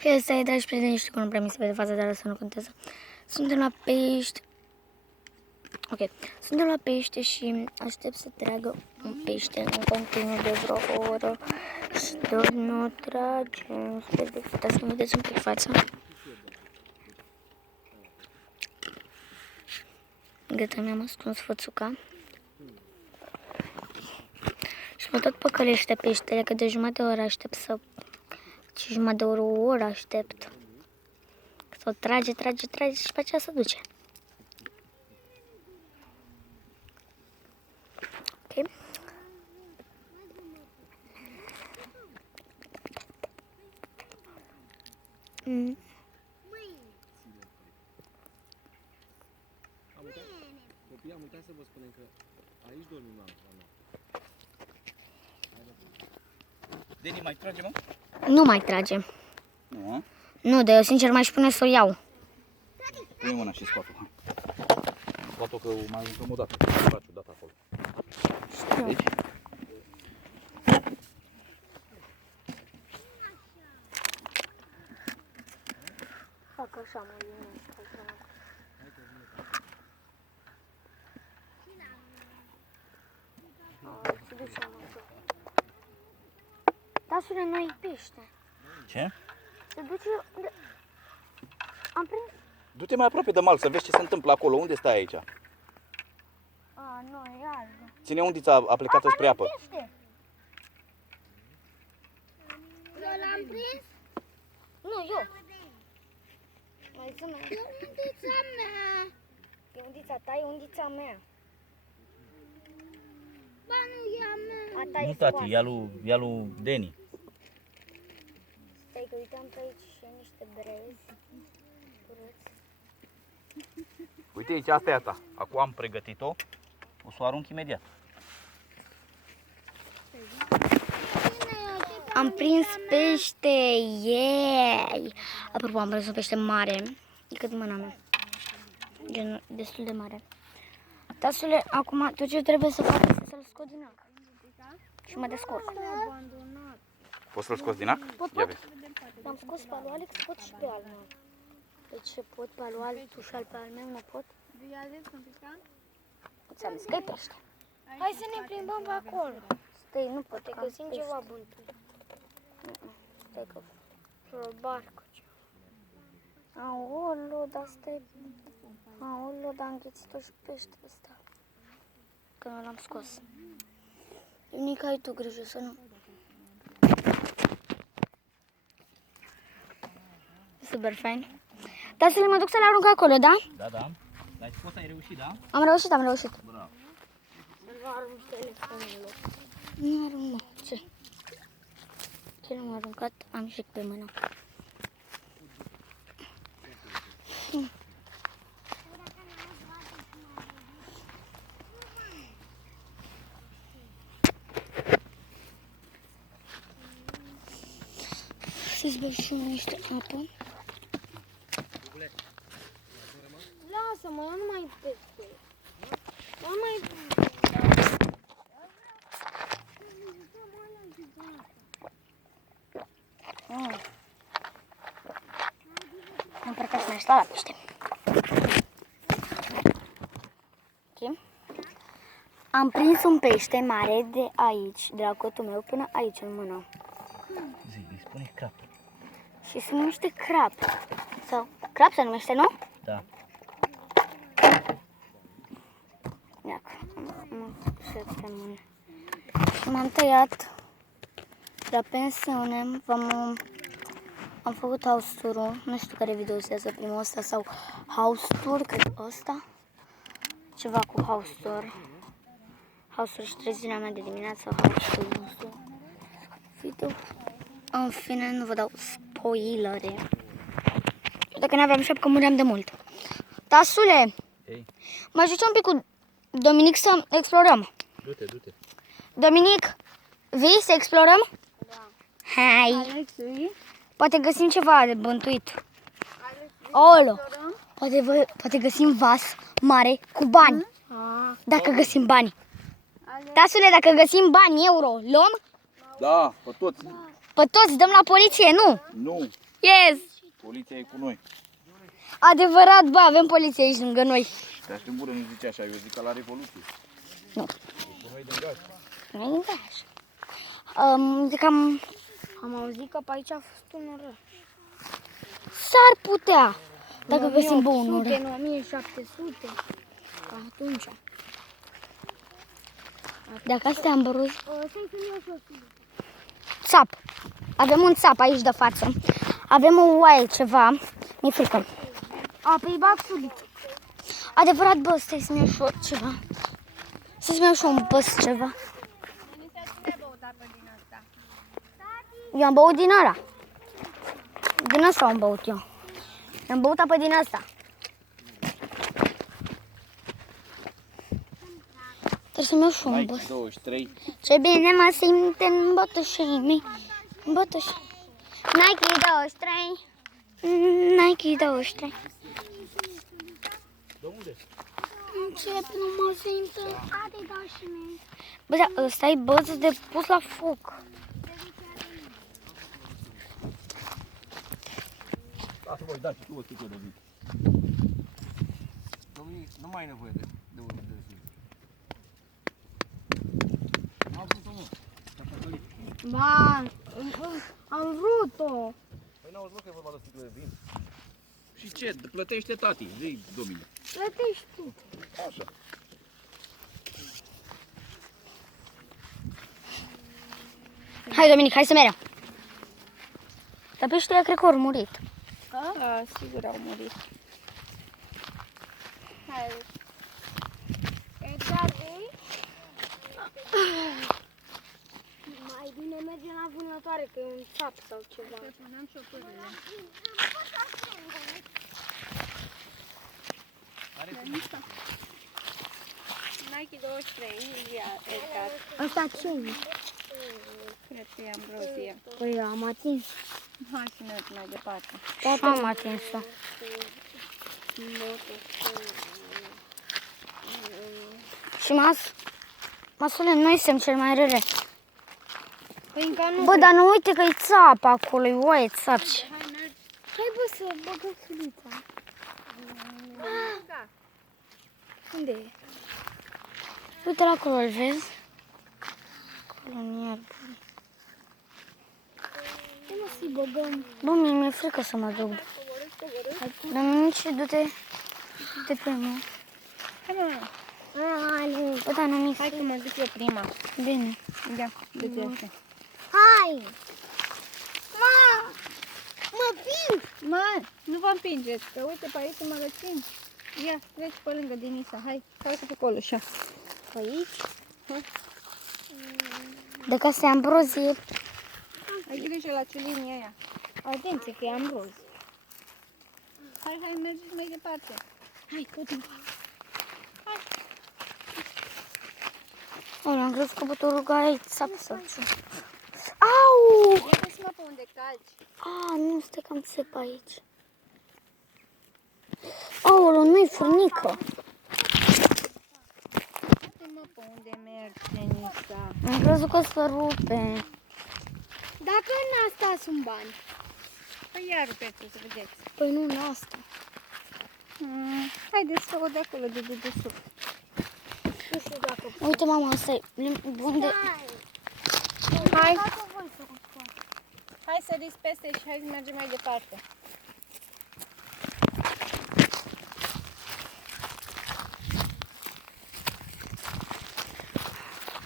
Fie asta e, dragi prieteni, știu că nu prea mi se vede fața, dar asta nu contează. Suntem la pești. Ok, suntem la pește și aștept să tragă un pește în continuu de vreo oră și tot nu trage. Sper de puteți să-mi vedeți un pic fața. Gata, mi-am ascuns fățuca. Și mă tot păcălește peștele, că de jumătate de oră aștept să... Și jumătate de oră, o oră aștept. Să trage și pe aceea se duce. Ok. Copii, am uitat să vă spunem că aici dormim mama. Deni, mai trage, mă? Nu mai trage. Nu, Nu, dar eu sincer mai spune să o iau. pune mâna și scoate-o, hai. Scoate-o că mai aruncăm o dată, că faci o dată acolo. Deci? Fac așa, mă liniști. Se duce amândoi. Tasule, noi pește. Ce? Se duce... Am prins... Du-te mai aproape de mal să vezi ce se întâmplă acolo. Unde stai aici? A, nu, e albă. Ține undița a plecat spre apă. Pește. Eu l-am prins? Nu, eu. Mai zi-mă. E undița mea. E undița ta, e undița mea. Ba, nu e a mea. A ta e Nu, scoasă. tati, ia lui Deni. Stai că uitam pe aici și niște brezi. Curăți. Uite aici, asta e a ta. Acum am pregătit-o. O să o arunc imediat. Am prins pește, yay! Apropo, am prins un pește mare, decât mâna mea. Gen, destul de mare. Tasule, acum tot ce trebuie să fac este să-l scot din ac. Și mă descurc. Poți să-l scoți din ac? Pot, Ia pot. vezi. L-am scos pe al lui Alex, pot și pe al meu. Deci pot pe al lui Alex și pe al meu, nu pot. Ți-am zis că e pește. Hai să ne plimbăm pe acolo. Stai, nu pot, Te găsim ceva bântui. Stai că... Într-o barcă. Aolo, dar stai... Aolo, dar am înghețit-o și pește ăsta. Că nu l-am scos. Unica, ai tu grijă să nu... Super fain. Dar să le mă duc să le arunc acolo, da? Da, da. L-ai scos, ai reușit, da? Am reușit, am reușit. Bravo. Nu arunc telefonul. Nu arunc, mă. Ce? Ce l-am aruncat? Am și pe mână. Să-ți bag și eu niște apă. Lasă-mă, eu nu mai pește. Eu nu mai... Am plecat să la pește. Ok. Am prins un pește mare de aici, de la cotul meu, până aici în mână. Zi, îi spune crap. Și se numește crab. Sau crab se numește, nu? Da. Iacă, m-am tăiat la pensiune, am făcut house tour-ul, nu știu care video este primul ăsta sau house tour, cred ăsta. Ceva cu house tour. House tour și trezirea mea de dimineață, house tour nostru. Video. În fine, nu vă dau spoilere. Dacă n-aveam șapcă, muream de mult. Tasule, Ei, mă ajunge un pic cu Dominic să explorăm. du-te, du-te. Dominic, vii să explorăm? Da. Hai! Alex, vii? Poate găsim ceva de bântuit. Olo! Poate găsim vas mare cu bani. Dacă găsim bani. Tasule, dacă găsim bani, euro, luăm? Da, pe toți. Pe toți dăm la poliție, nu? Nu. Yes! Poliția e cu noi. Adevărat, bă, avem poliție aici lângă noi. Te aștept bură, nu zice așa, eu zic că la Revoluție. Nu. E cu noi din gaz. Nu e așa. Zic am auzit că pe aici a fost un oră. S-ar putea, dacă găsim bă un oră. În 1700, atunci. Dacă astea ambrozi. Să-i sunt eu soțul. Țap. Avem un țap aici de față. Avem o oaie, ceva. Mi-e frică. A, pe-i bag suliță. Adevărat, bă, stai să-mi iau și eu ceva. Stai să-mi iau și eu un băs ceva. Eu am băut din ăla. Din asta am băut eu. Am băut apă din asta. Trebuie să-mi iau și eu un Nike băs. 23. Ce bine mă simt în bătușii mei. În bătușii. Nike 23. Nike 23. De unde? Ce frumos simt în adidașii mei. Bă, da, ăsta e băț de pus la foc. Lasă voi, da, și tu o sticlă de vin. Nu mai ai nevoie de urmă de zi. Am vrut-o, mă. Te-a păcălit. Ba, am vrut-o. Păi n-auzi, mă, că e vorba de sticlă de vin. Și ce? Plătește tati, zi, domine. Plătești tu. Așa. Hai, Dominic, hai să mergem. Dar pe ăștia cred că au murit. Da, sigur au murit. Hai. Dar ei? Mai bine mergem la vânătoare, că e un țap sau ceva. Spuneam șoferile. Nike 23, Edgar. Asta ce e? Cred că e ambrozia. Păi am atins. Hai să mergem mai departe. Și am atins-o. Și Masule, noi suntem cel mai rele. Păi încă nu. Bă, dar nu uite că e țap acolo, e oaie țap. Hai bă să băgăm sulița. Unde e? Uite la acolo, îl vezi? Acolo în iarbă. Ce mă să-i băgăm? Bă, mie mi-e frică să mă duc. Dar nici du-te pe mă. Hai mă. Ale. Bă, dar nu mi-e Hai că frică. mă duc eu prima. Bine. Ia, du-te așa. Hai! Mă împing! Mă, nu vă împingeți, că uite pe aici magazin. Ia, treci pe lângă Denisa, hai, hai pe acolo, așa. Pe aici? De ca să ambrozie. Ai grijă la ciulinia aia. Atenție că e ambroz. Hai, mergeți mai departe. Hai, tot în Ăla, am crezut că bătorul e țap sau ce. Au! Ia-te mă pe unde calci. A, nu, stai că am țep aici. Aolo, nu-i furnică. Ia-te mă pe unde mergi, Denisa. Am crezut că se rupe. Dacă în asta sunt bani. Păi ia rupeți să vedeți. Păi nu în asta. Haideți să o de acolo, de dedesubt. Nu știu dacă... Uite, mama, asta e bun de... Hai. Hai să riți peste și hai să mergem mai departe.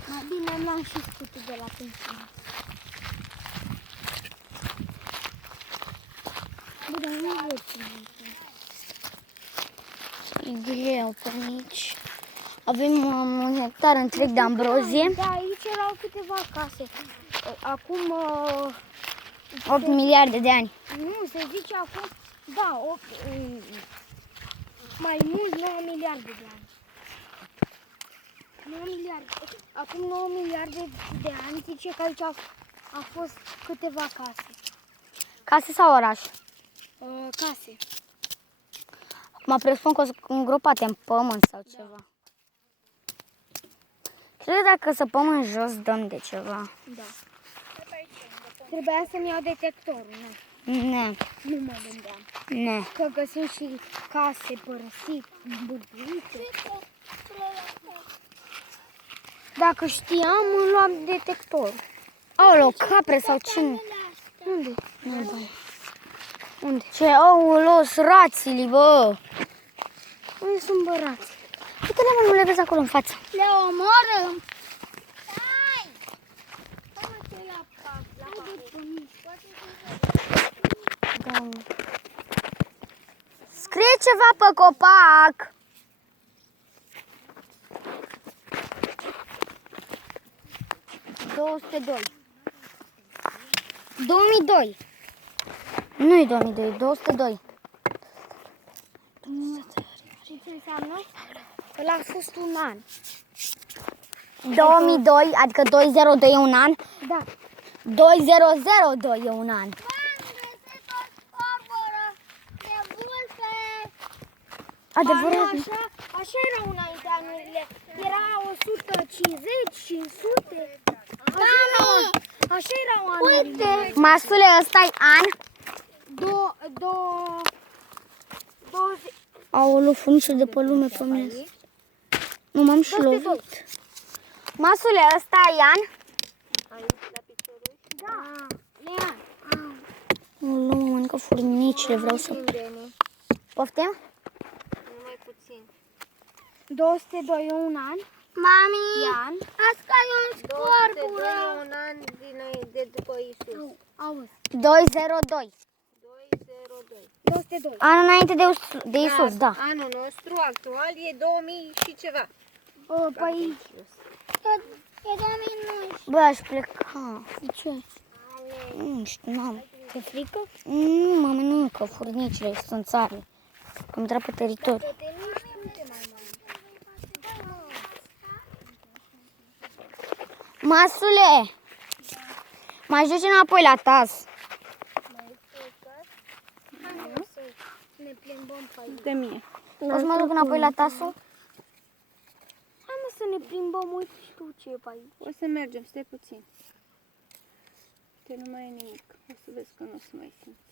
Mai bine n-am și scutul de la pensiune. Bă, dar nu văd cine E greu pe aici. Avem un hectar întreg de ambrozie. Da, aici erau câteva case. Acum... 8 miliarde de ani. Nu, se zice acum... Da, 8... mai mult 9 miliarde de ani. 9 miliarde. Acum 9 miliarde de ani zice că aici a fost câteva case. Case sau oraș? Case. Mă presupun că sunt îngropate în pământ sau ceva. Cred că dacă săpăm în jos, dăm de ceva. Da. Trebuia să-mi iau detectorul, nu? Ne, Nu mă gândeam. ne. Că găsim și case părăsite, îmbulbuite. Dacă știam, îmi luam detector. Aoleu, capre sau cine? Unde? Unde? Ce? Aoleu, rațili, bă! Unde sunt bărați? Uite-le, mă, nu le vezi acolo în față. Le omorâm! Stai! Doamne. Scrie ceva pe copac. $202. 2002. Nu-i 2002, 202. Și ce înseamnă? Ăla a fost un an. 2002, adică 202 e un an. Da. 2002 e un an. Adevărat. Așa erau înainte anurile. Era 150, 500. Așa erau anurile. Uite. Masule, ăsta-i an. 20. Aoleu, funișă de pe lume pe mine. Nu m-am și lovit. Masule, ăsta-i an. Da. Ia. Nu mă mănâncă furnicile, vreau să... Poftim? Numai puțin. 202 e un an. Mami, Ian. asta e un scorbure. un an de după Isus. Auzi. 202. 202. 202. Anul înainte de Isus, da. Anul nostru actual e 2000 și ceva. Păi... E 2019. Bă, aș pleca. De ce? Nu știu, n-am. Te frică? Nu mă mănâncă furnicile, sunt țare. Am intrat pe teritoriu. Masule, mai duci înapoi la tas. Ne plimbăm pe aici. De mie. O să mă duc înapoi la tasul? Hai mă să ne plimbăm, uite și tu ce e pe aici. O să mergem, stai puțin. Te nu mai e nimic. O să vezi că nu o să mai simți.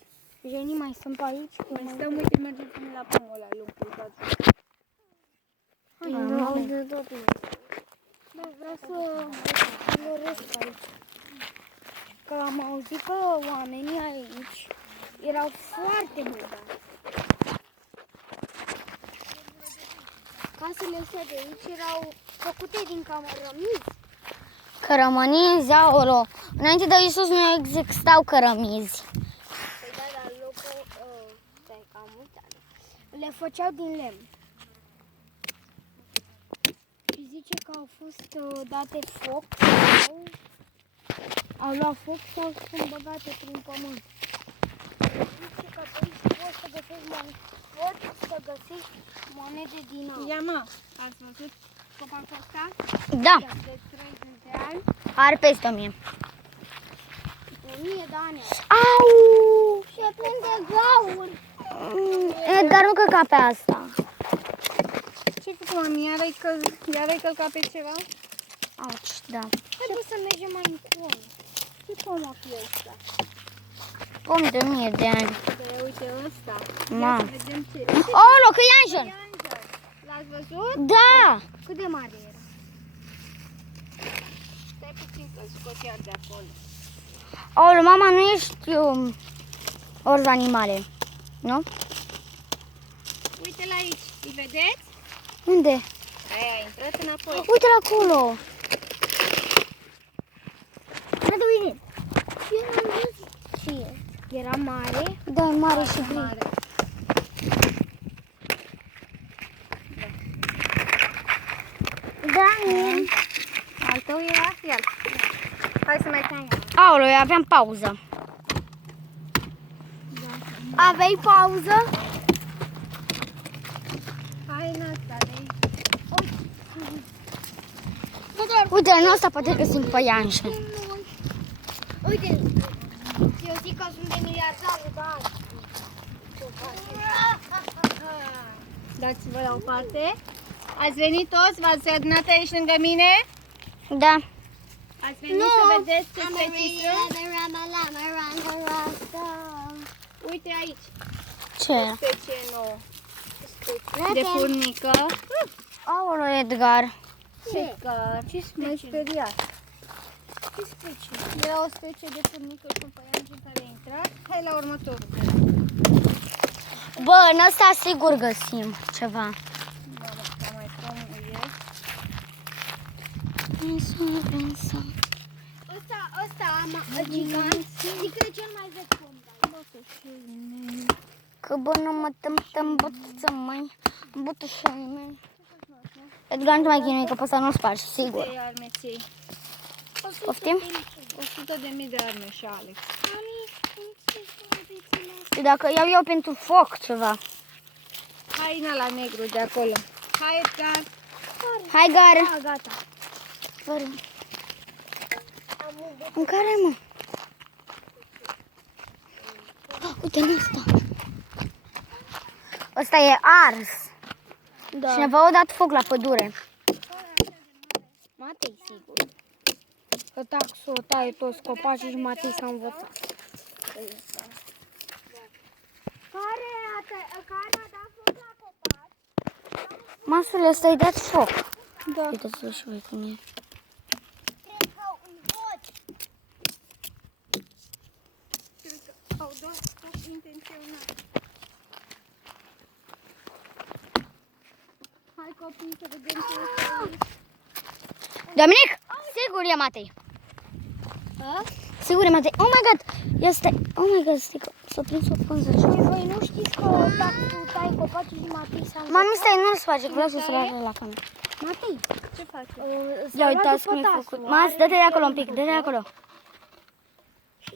Jenii mai sunt pe aici? Mai stăm, uite, mergem până la pomul ăla lung cu toată. Hai, nu aud de tot. Dar vreau să floresc aici. Că am auzit că oamenii aici erau foarte bogați. Casele astea de aici erau făcute din cărămizi. Cărămănizi, aolo. Înainte de Isus nu existau cărămizi. Păi da, dar locul, stai că am uitat. Le făceau din lemn. Și zice că au fost date foc sau au luat foc sau sunt băgate prin pământ. Zice că pe aici poți să găsești monede din aur. Ia mă, ați văzut copacul ăsta? Da, De 30 de ani. are peste 1000. 1000 de ani. Au! Și e plin de gauri. Edgar, nu căca pe asta. Ce-ai făcut, mami? Iar ai călcat pe ceva? Auci, da. Trebuie să mergem mai încolo. Ce pom a fi ăsta? Pom de 1000 de ani. Că uite ăsta. Ma. Ia să vedem ce. Aolo, că e Angel. L-ați văzut? Da! Cât de mare era? Stai puțin că scot iar de acolo. Aolo, mama, nu ești orz animale, nu? Uite-l aici. Îi vedeți? Unde? Aia a intrat înapoi. Uite-l acolo. Haide, uite. Eu n-am văzut ce e. Era mare. Da, e mare și gri. Mare. Da, Al tău era el. Hai să mai tăiem. Aolo, eu aveam pauză. Aveai pauză? Hai în asta de aici. Uite, în ăsta poate găsim pe Angel. Uite, eu zic că sunt de miliardari, da. Dați-vă la o parte. Ați venit toți? V-ați adunat aici lângă mine? Da. Ați venit să vedeți ce specii sunt? uite aici. Ce? O specie nouă. De furnică. Aolo, Edgar. Edgar. Ce M-ai specie? speriat. Ce specie? Era o specie de furnică cu păianjen care a intrat. Hai la următorul. Bă, în ăsta sigur găsim ceva. Mama, ca mai promuie. Ăsta gigant, zic că e cel mai vechi pom, dar Că bă, nu mă tăm bătuță, măi. Bătușanii mei. Edgar, nu te mai chinui, că pe ăsta nu-l spargi, sigur. De arme ții. Poftim? 100.000 de arme și Alex. Și dacă iau eu pentru foc ceva. Hai în ăla negru de acolo. Hai, Edgar. Hai, Gar. Da, gata. Fără. În care, mă? Uite în ăsta. Ăsta e ars. Da. Cineva a dat foc la pădure. Matei, sigur. Că taxul o taie toți copacii și Matei s-a învățat. Care a dat foc la copaci? Masule, ăsta i-a dat foc. Da. Uite-ți-l și voi cum e. Cred că un vot. Au dat foc intenționat. Hai copii să vedem ce este. Dominic! Sigur e Matei. Sigur e Matei. Oh my god! Este... Oh my god, s-a prins o pânză. Voi nu știți că taxul taie copacii și Matei s-a învățat? Mami, stai, nu-l sparge, că vreau să se arate la cameră. Matei, Ce faci? Ia uitați cum e făcut. Mas, dă-te de acolo un pic, dă-te de acolo.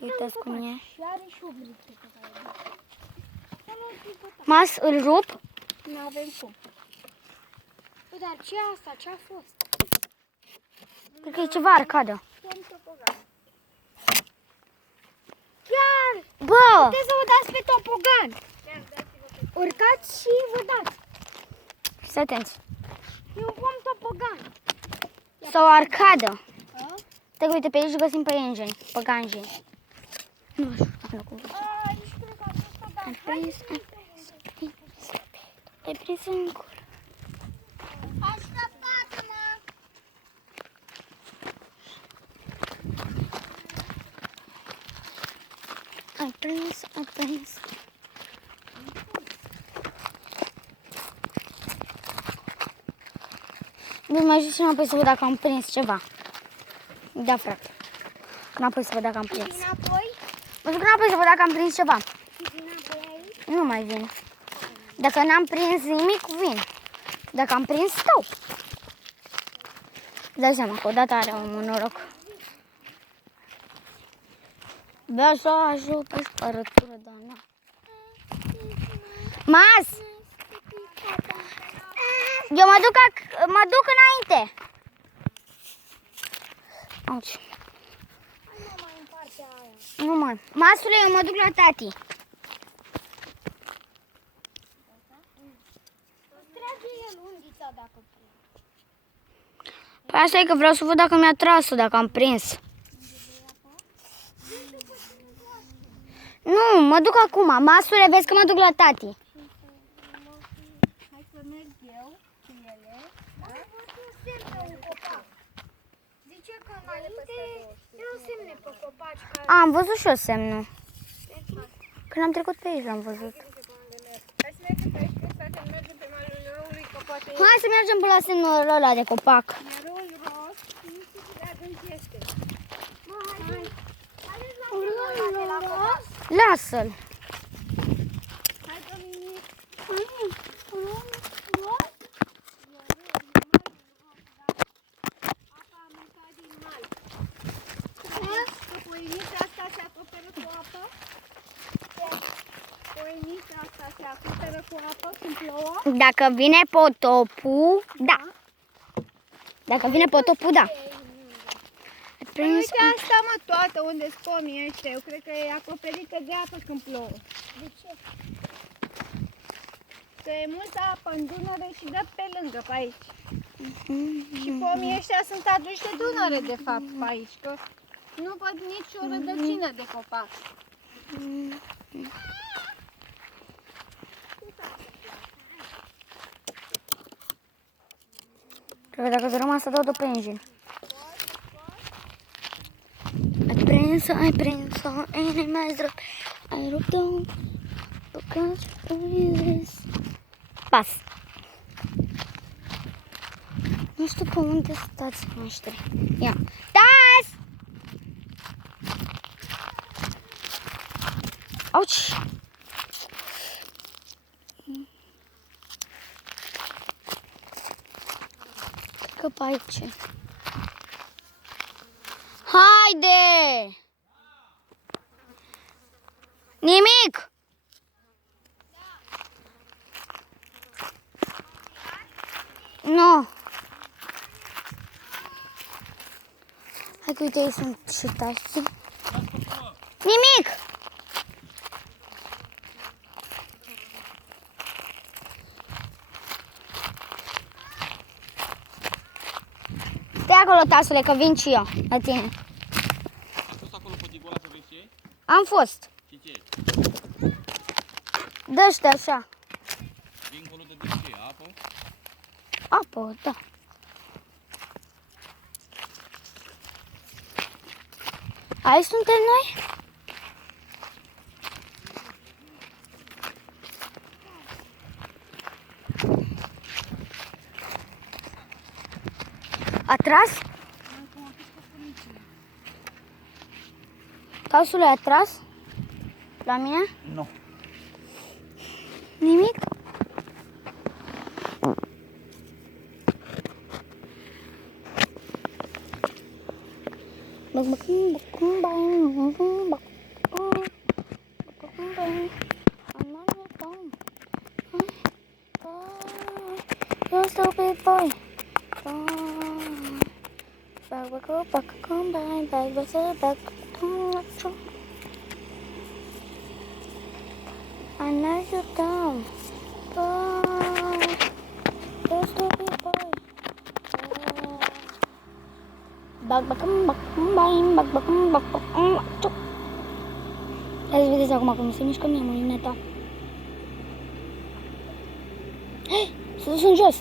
Uitați cum e. Și are și o brică. Mas, îl rup. Nu avem cum. Păi, dar ce asta? Ce a fost? Cred că e ceva arcadă. Chiar! Bă! Puteți să vă dați pe topogan. Urcați și vă dați. Stai atenți. E un pom topogan. Sau o arcadă. Stai că uite, pe aici găsim păienjeni, păganjeni. Nu știu, am cum. Nici cred că am fost topogan. Ai prins în gură. Așteptați-mă! Ai prins. Bine, mai jos și înapoi să văd dacă am prins ceva. Da, frate. Înapoi să văd dacă am prins. Înapoi? Mă duc înapoi să văd dacă am prins ceva. Și înapoi aici? Nu mai vin. Dacă n-am prins nimic, vin. Dacă am prins, stau. Dai seama că odată are un noroc. Bea așa, pe spărătură, dar na. Mas! Eu mă duc înainte. Auci. Nu mai în partea aia. Nu mai. Masule, eu mă duc la tati. Trage el undița dacă vrei. Păi asta e că vreau să văd dacă mi-a tras-o, dacă am prins. Nu, mă duc acum. Masule, vezi că mă duc la tati. Hai să merg eu cu ele. Dar văd un semn pe un copac. Zice că înainte erau semne pe copaci care... Am văzut și eu semnul. Când am trecut pe aici l-am văzut. Hai să mergem pe aici, că dacă mergem pe malul râului, că poate e Hai să mergem pe la semnul ăla de copac. râul roz, nu știu cât de adânc este. Mă, hai. Haideți la semnul ăla de la copac. Lasă-l. Hai, Dominic. Apa a mâncat din mal. Că poienița asta se acoperă cu apă. Poienița asta se acoperă cu apă când plouă. Dacă vine potopul, da. Dacă vine potopul, da. Păi uite asta, mă, toată unde sunt pomii ăștia. Eu cred că e acoperită de apă când plouă. De ce? Că e multă apă în Dunăre și dă pe lângă, pe aici. Și pomii ăștia sunt aduși de Dunăre, de fapt, pe aici. Că nu văd nici o rădăcină de copac. Cred că dacă dărâm asta, dau-o pe engine. Ai prins-o, e mai zdrop. Ai rupt-o, păcați, pas. Nu știu pe unde stați noștri. Ia. Tas! Auci! Că pe aici. Haide! Nimic! Nu. Hai că uite, ei sunt și tații. Nimic! Stai acolo, tasule, că vin și eu la tine. Ai fost acolo pe digola să vezi ce e? Am fost. Și ce e? Dă-te așa. Dincolo de ce e? Apă? Apă, da. Aici suntem noi? A tras? Tasule, a tras? La mine? Nu. Nimic? You're stupid boy. I know you're dumb. Boy. You're stupid boy. Hai să vedeți acum cum se mișcă mie mâineta. Hei, s-a dus în jos.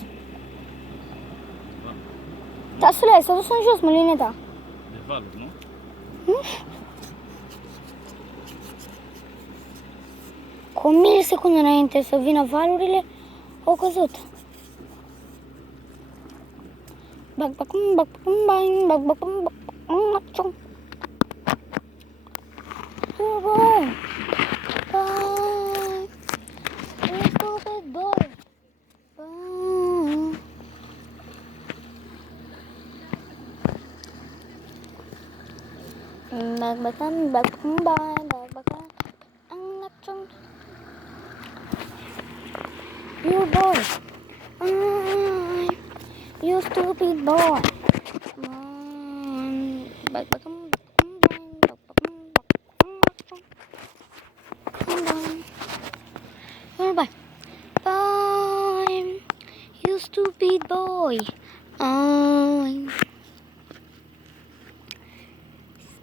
Tasule, s-a dus în jos mâineta. De valuri, nu? Cu 1000 secunde înainte să vină valurile, au căzut. You boy, you stupid boy. Bye. Bye. You stupid boy.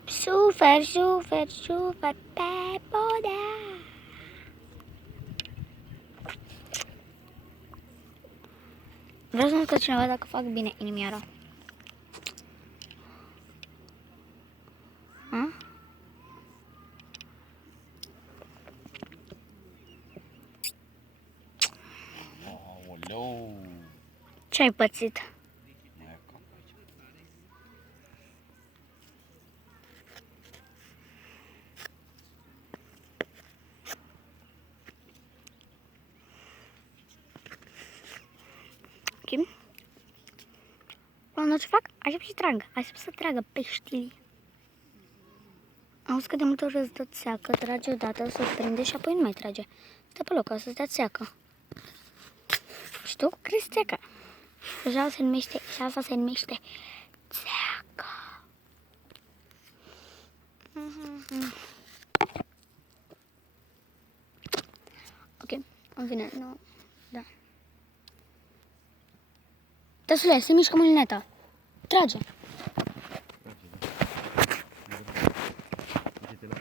Super, super, super pe podea. Vreau să-mi scot cineva dacă fac bine inimioara. Aoleu! Ce ai pățit? Mai e cap aici. Ok. Până ce fac, aștept și trag. Aștept să tragă peștii. Auzi că de multe ori îți dă țeacă, trage odată, să prinde și apoi nu mai trage. Stă pe loc, o să-ți dea țeacă. Și tu crezi țeacă. Și asta se numește țeacă. Ok, în fine, nu, da. Tăsule, se mișcă mâineta. Trage. Uite-te la...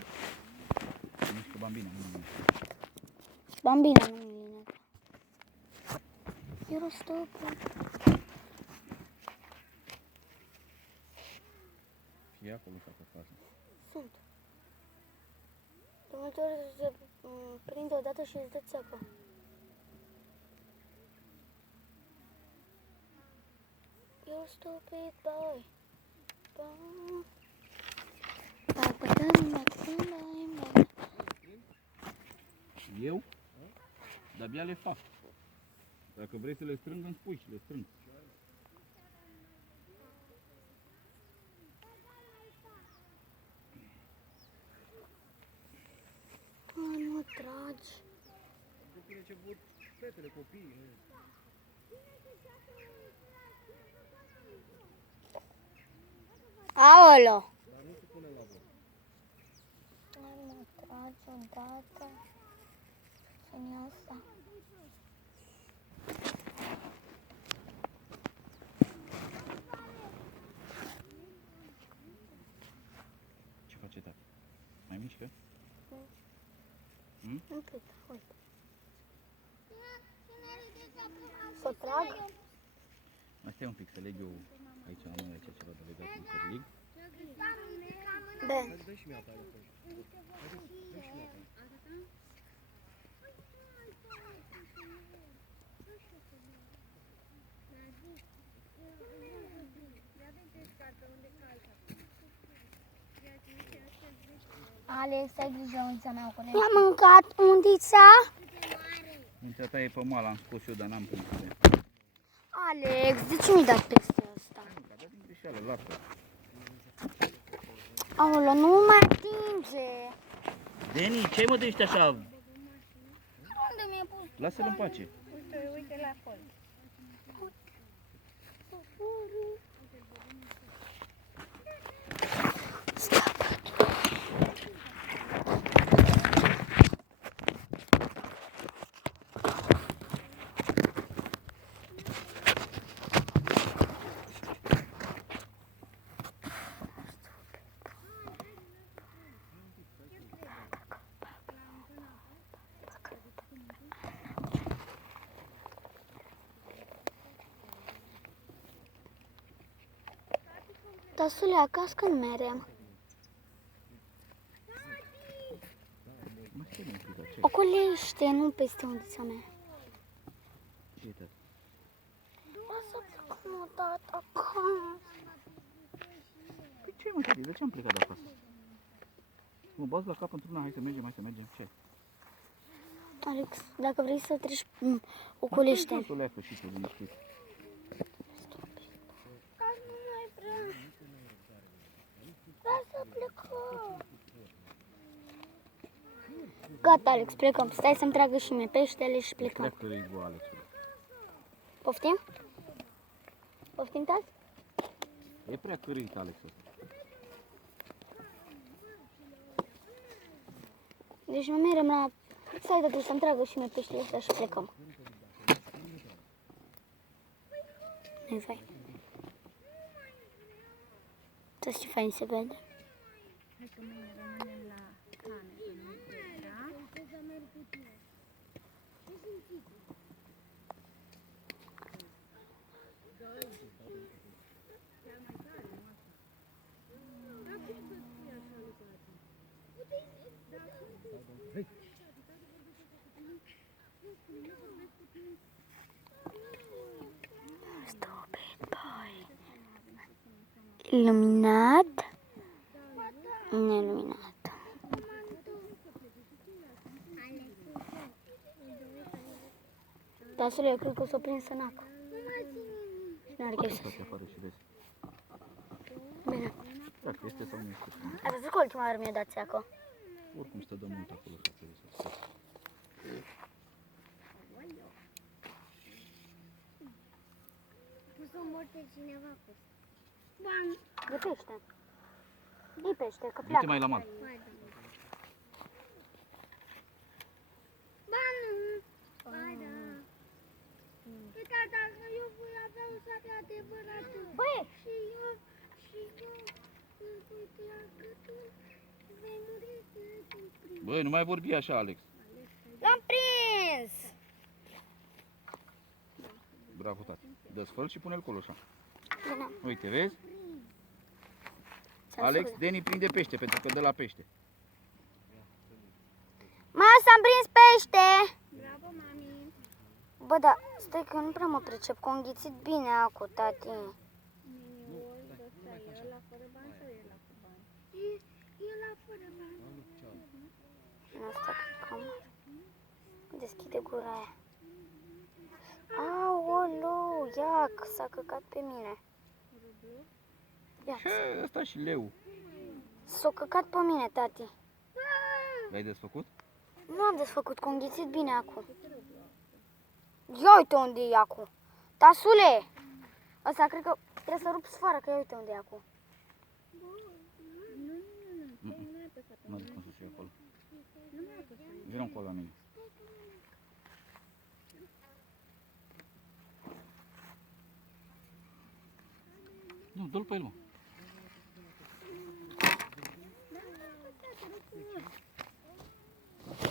Se mișcă bambina, nu mă mișcă. Bambina, nu mâineta. You're stupid. E acolo să facă. Sunt. De multe ori se prinde odată și îți dă țeapă. You stupid boy. Eu? De-abia le fac. Dacă vrei să le strâng, îmi spui și le strâng. Măi, mă tragi. Depinde ce vor fetele, copiii. Aolo! Dar nu se pune la vot. Măi, mă tragi odată. Ce-i asta? Ce face tati? Mai mișcă? Un pic, uite. Să trag? Mai stai un pic să leg eu aici, am aici ceva de legat în să leg. Bine. Dă și mie ta acolo. Dă și mie ta. Alex, ai grijă undița mea acolo. L-am mâncat undița? Unția ta e pe mal, am scos eu, dar n-am pus. Alex, de ce mi-ai dat peste asta? Da, din greșeală, lasă. Aolo, nu mai atinge. Deni, ce mă dești așa? Unde mi-a pus? Lasă-l în pace. Uite la fol. Tăsule, acasă când merem? Mă stai un pic, dar ce? Ocolește, nu peste undița mea. Ce e, tati? Lasă plecăm o dată acasă. Păi ce mă, tati, de ce am plecat de acasă? Mă bați la cap într-una, hai să mergem, ce? Alex, dacă vrei să treci, ocolește. Tu le-ai făcut și tu, liniștit. Lasă plecăm. Gata, Alex, plecăm. Stai să-mi tragă și mie peștele și plecăm. Pleacă râzul, Alexul. Poftim? Poftim, tati? E prea cărit, Alexul. Deci noi merem la... Stai, tati, să-mi tragă și mie peștele ăsta și plecăm. Nu-i fain. Să ce fain se vede. Hai că mâine rămânem la cameră, da? Iluminat. Neiluminat. Tasule, eu cred că o să o prins în apă. Și n-are chef să... Scoate afară și vezi. Bine. Dacă este sau nu este. Ați văzut că ultima oară mi-a dat țeacă? Oricum stă de mult acolo. Să trebuie să stai. Nu să mor pe cineva cu De pește. E pește, că Du-te pleacă. mai la mal. Ba nu! Ba da! Pe tata, că eu voi avea un sat adevărat. Băi! Și eu voi pleacă tu, vei muri de Băi, nu mai vorbi așa, Alex. L-am prins! Bravo, tati. Dă-ți făl și pune-l acolo așa. Bine. Uite, vezi? Alex, Deni prinde pește, pentru că dă la pește. Masa, am prins pește! Bravo, mami. Bă, da, stai că nu prea mă pricep, că o înghițit bine acum, tati. Miniul ăsta e ăla fără bani sau e ăla cu bani? E ăla fără bani. În asta cred că am... Deschide gura aia. Aoleu, iac, s-a căcat pe mine. Ia, Ce, ăsta și leu. s-a căcat pe mine, tati. L-ai desfăcut? Nu am desfăcut, că o înghițit bine acum. Ia uite unde e acum. Tasule! Ăsta cred că trebuie să rup sfoara, că ia uite unde e acum. Nu zic cum să fie acolo. Vino încolo la mine. Nu, dă-l pe el, mă.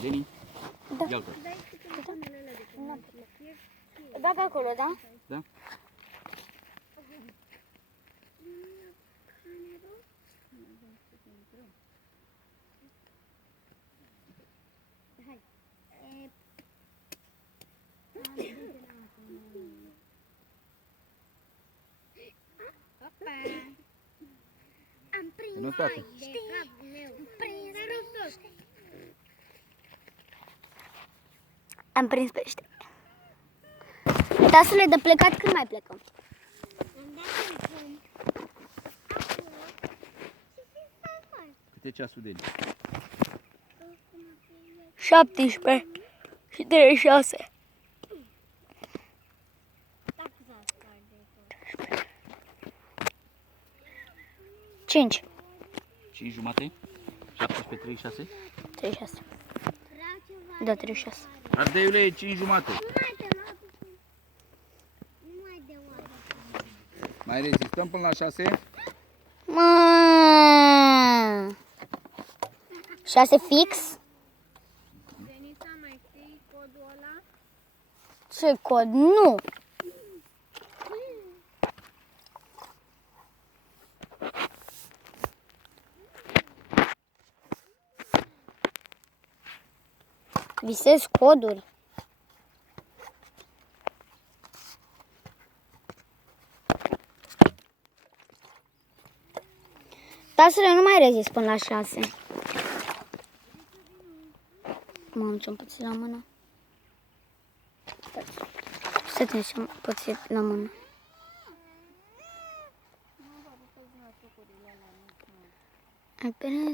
Deni? Da. Ia-l pe. Da, pe acolo, da? Da? Am prins Nu, tati. de capul meu. Prins pește. Am prins pește. Tasule, de plecat, când mai plecăm? Am dat un pumn. Acolo. Și ce să fac? Câte e ceasul, Deni? 17 și 36. Dacă s-a spart de tot. 5. 5 jumate? 17, 36? 36. Vreau ceva. Da, 36. Ardeiule e 5 jumate. Nu mai de luat. Nu mai de luat. Mai rezistăm până la 6? Mă! 6 fix? Denisa, mai știi codul ăla? Ce cod? Nu! Visez coduri. Tasele nu mai rezist până la 6. Mamă, ce-am pățit la mână. Să te ce-am pățit la mână. Ai prins